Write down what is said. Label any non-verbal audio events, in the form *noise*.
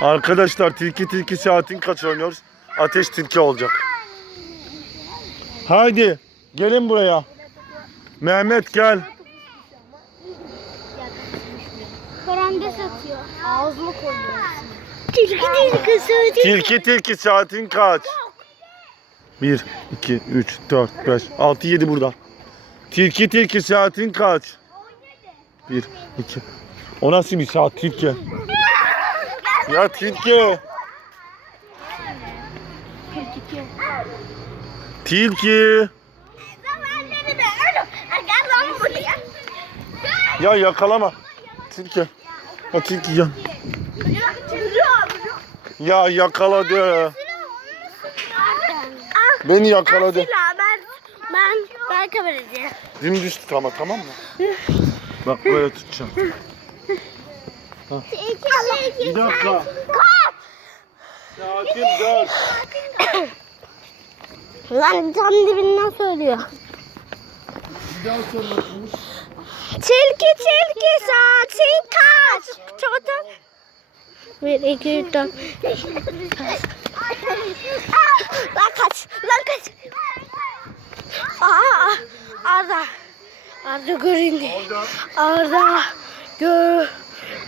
Arkadaşlar tilki tilki saatin kaç oynuyoruz? Ateş tilki olacak. Haydi gelin buraya. Mehmet gel. Karande satıyor. Ağzıma koyuyor. Tilki tilki söyledi. Tilki tilki saatin kaç? 1, 2, 3, 4, 5, 6, 7 burada. Tilki tilki saatin kaç? 1, 2. O nasıl bir saat tilki? Ya tilki. Tilki. Ya yakalama. Tilki. O tilki ya. Ya yakaladı. Beni yakaladı. ben ben kameracıyım. Dümdüz tut ama tamam mı? Bak böyle tutacağım. Bir dakika. Saatim dört. *coughs* Lan tam dibinden söylüyor. Bir daha sor bakayım. Tilki tilki saatin kaç? Çabatan. Bir, iki, üç, dört. Lan kaç, lan kaç. Aa, Arda. Arda göründü. Orada. Arda gör.